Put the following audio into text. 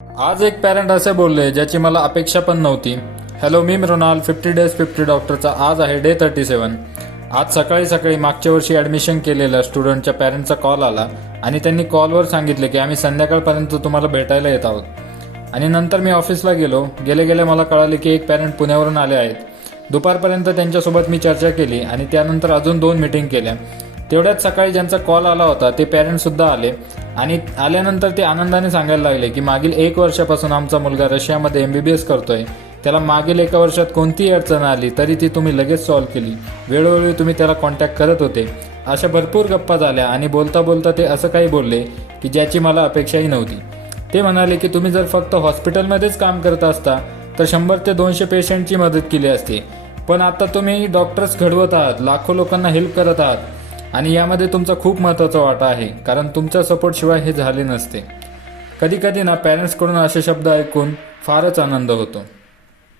आज एक पॅरेंट असे बोलले ज्याची मला अपेक्षा पण नव्हती. हॅलो, मी मृणाल, 50 डेज 50 डॉक्टरचा आज आहे डे 37. आज सकाळी सकाळी मागच्या वर्षी ॲडमिशन केलेल्या स्टुडंटच्या पॅरेंटचा कॉल आला आणि त्यांनी कॉलवर सांगितले की आम्ही संध्याकाळपर्यंत तुम्हाला भेटायला येत आहोत. आणि नंतर मी ऑफिसला गेलो. गेले मला कळाले की एक पॅरेंट पुण्यावरून आले आहेत. दुपारपर्यंत त्यांच्यासोबत मी चर्चा केली आणि त्यानंतर अजून 2 मीटिंग केल्या. तेवढ्याच सकाळी ज्यांचा कॉल आला होता ते पॅरेंटसुद्धा आले आणि आल्यानंतर ते आनंदाने सांगायला लागले की मागील 1 वर्षापासून आमचा मुलगा रशियामध्ये MBBS करतोय. त्याला मागील 1 वर्षात कोणतीही अडचण आली तरी ती तुम्ही लगेच सॉल्व्ह केली. वेळोवेळी तुम्ही त्याला कॉन्टॅक्ट करत होते. अशा भरपूर गप्पा झाल्या आणि बोलता बोलता ते असं काही बोलले की ज्याची मला अपेक्षाही नव्हती. ते म्हणाले की तुम्ही जर फक्त हॉस्पिटलमध्येच काम करत असता तर 100 ते 200 पेशंटची मदत केली असती. पण आता तुम्ही डॉक्टर्स घडवत आहात, लाखो लोकांना हेल्प करत आहात आणि यामध्ये तुमचा खूप महत्त्वाचा वाटा आहे, कारण तुमच्या सपोर्टशिवाय हे झाले नसते. कधी कधी ना पॅरेंट्सकडून असे शब्द ऐकून फारच आनंद होतो.